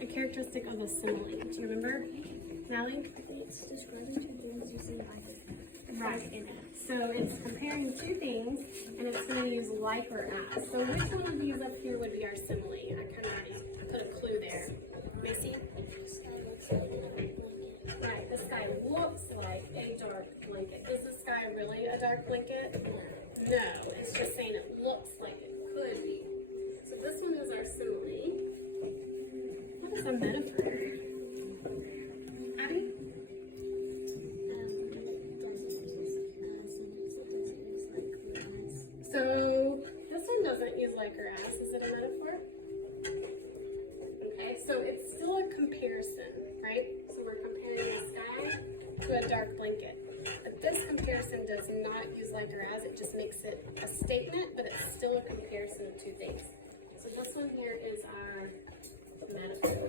a characteristic of a simile? Do you remember, Natalie? It's describing two things using either. Right. So it's comparing two things, and it's going to use like or as. So which one of these up here would be our simile? I kind of already put a clue there. Macy? Right. The sky looks like a dark blanket. Is the sky really a dark blanket? No. It's just saying it looks like it could be. So this one is our simile. What is a metaphor? Abby? So this one doesn't use like or as. Is it a metaphor? Okay, so it's still a comparison, right? So we're comparing the sky to a dark blanket. But this comparison does not use like or as. It just makes it a statement, but it's still a comparison of two things. So this one here is our metaphor.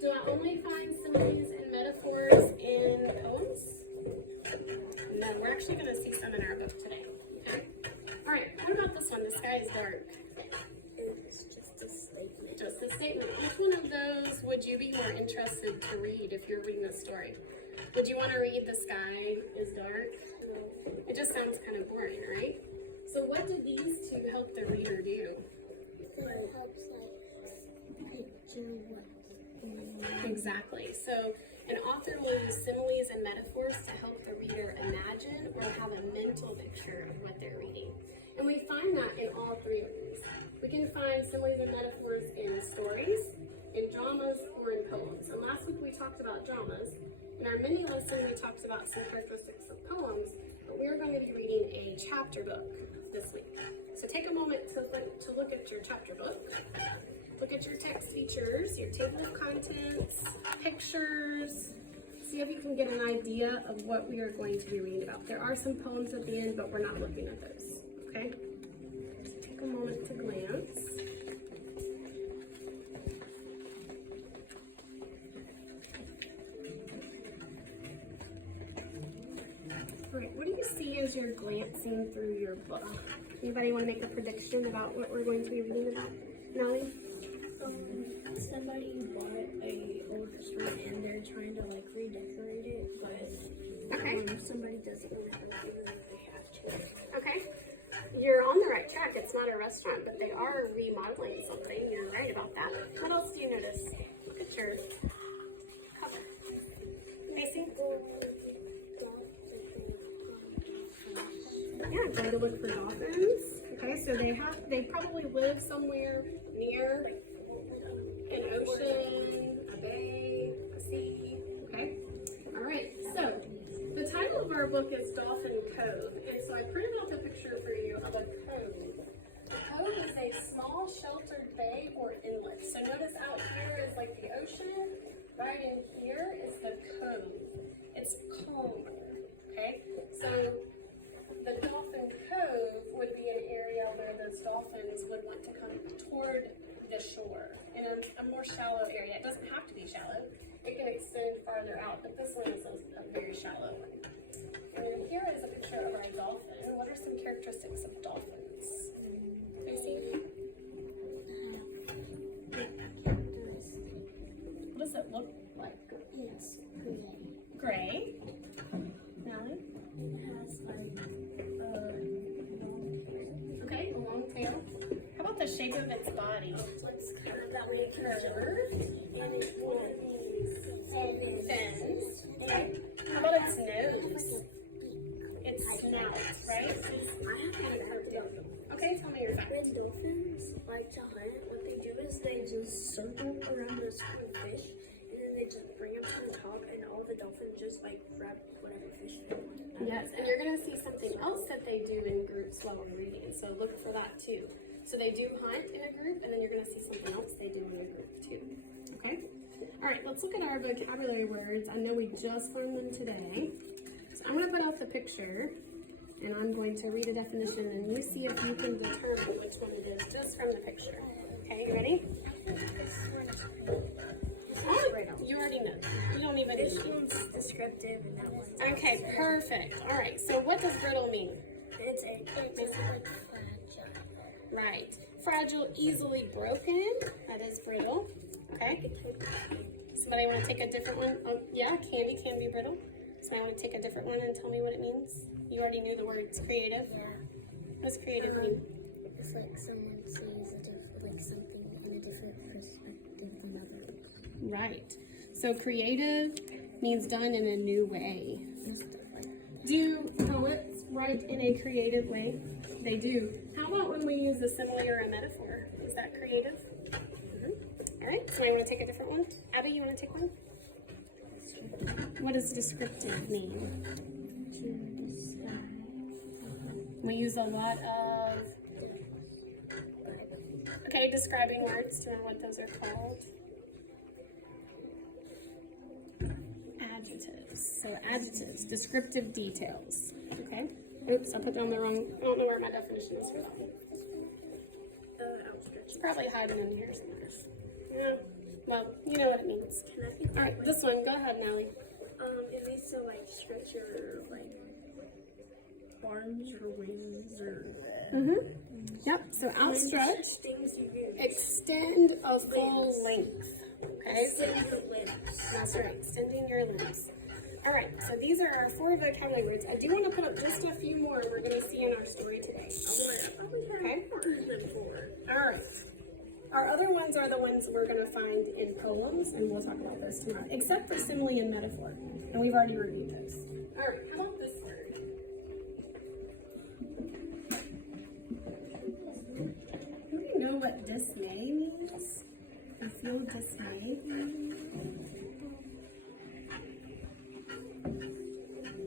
Do I only find similes and metaphors in poems? No, we're actually going to see some in our book today. Okay? All right, what about this one? The sky is dark. It's just a statement. Just a statement. Which one of those would you be more interested to read if you're reading a story? Would you want to read the sky is dark? No. It just sounds kind of boring, right? So what do these two help the reader do? It helps like picture what. Exactly. So an author will use similes and metaphors to help the reader imagine or have a mental picture of what they're reading. And we find that in all three of these. We can find similes and metaphors in stories, in dramas, or in poems. And last week we talked about dramas. In our mini lesson, we talked about some characteristics of poems, but we're going to be reading a chapter book this week. So take a moment to look at your chapter book. Look at your text features, your table of contents, pictures. See if you can get an idea of what we are going to be reading about. There are some poems at the end, but we're not looking at those, okay? Just take a moment to glance. All right, what do you see as you're glancing through your book? Anybody want to make a prediction about what we're going to be reading about? Nellie? Somebody bought a old restaurant and they're trying to like redecorate it, but somebody doesn't want to help even though they have to. Okay. You're on the right track. It's not a restaurant, but they are remodeling something. You're right about that. What else do you notice? Look at your cover. Macy? Yeah, going to look for dolphins. Okay, so they probably live somewhere near an ocean, a bay, a sea. Okay. All right. So the title of our book is Dolphin Cove, and so I printed out the picture for you of a cove. A cove is a small sheltered bay or inlet. So notice out here is like the ocean. Right in here is the cove. It's calmer. Okay. So the Dolphin Cove would be an area where those dolphins would want to come toward the shore in a more shallow area. It doesn't have to be shallow. It can extend farther out, but this one is a very shallow one. And then here is a picture of our dolphin. What are some characteristics of dolphins? Macy? What does it look like? It's gray. Gray. Natalie? It has okay, a long tail. How about the shape of its body? It's kind of that way curve, and it's one of these fins. Okay. How about its nose? Its snout, right? I have a fact. Okay, tell me your fact. When dolphins like to hunt, what they do is they just circle around the school fish, and then they just bring them to the top, and all the dolphins just like grab whatever fish they want. Yes, and you're going to see something else that they do in groups while we're reading, so look for that too. So they do hunt in a group, and then you're going to see something else they do in a group too. Okay? All right, let's look at our vocabulary words. I know we just learned them today. So I'm going to put out the picture, and I'm going to read a definition, and you see if you can determine which one it is just from the picture. Okay, you ready? You already know. You don't even This one's descriptive and that one's okay, perfect. All right, so what does brittle mean? it's like fragile. Right. Fragile, easily broken. That is brittle. Okay. Somebody want to take a different one? Oh, yeah, candy can be brittle. Somebody want to take a different one and tell me what it means? You already knew the words creative. Yeah. What does creative mean? It's like someone sees like something in a different perspective than others. Right. So creative means done in a new way. Do poets write in a creative way? They do. How about when we use a simile or a metaphor? Is that creative? All right. So I want to take a different one. Abby, you want to take one? What does descriptive mean? To describe. We use a lot of, okay, describing words. Do you know what those are called? Adjectives. So adjectives, descriptive details. Okay. Oops, I put down the wrong, I don't know where my definition is for that one. It's probably hiding in here somewhere. Yeah. Well, you know what it means. Can I think? All right, this one. Go ahead, Nellie. It means to like stretch your like arms or wings or Yep. So outstretch. things you do. Extend a full length. Okay. Extend your limbs. That's right. Extending your limbs. All right. So these are our 4 vocabulary words. I do want to put up just a few more we're going to see in our story today. Okay. All right. Our other ones are the ones we're going to find in poems, and we'll talk about those tomorrow, except for simile and metaphor, and we've already reviewed those. All right, how about this word? Do you know what dismay means? I feel dismay.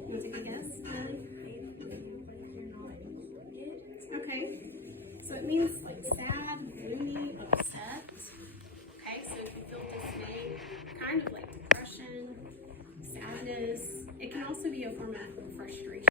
Want to take a guess? Okay. So it means like sad, gloomy, upset. Okay, so if you feel dismay, kind of like depression, sadness. It can also be a form of frustration.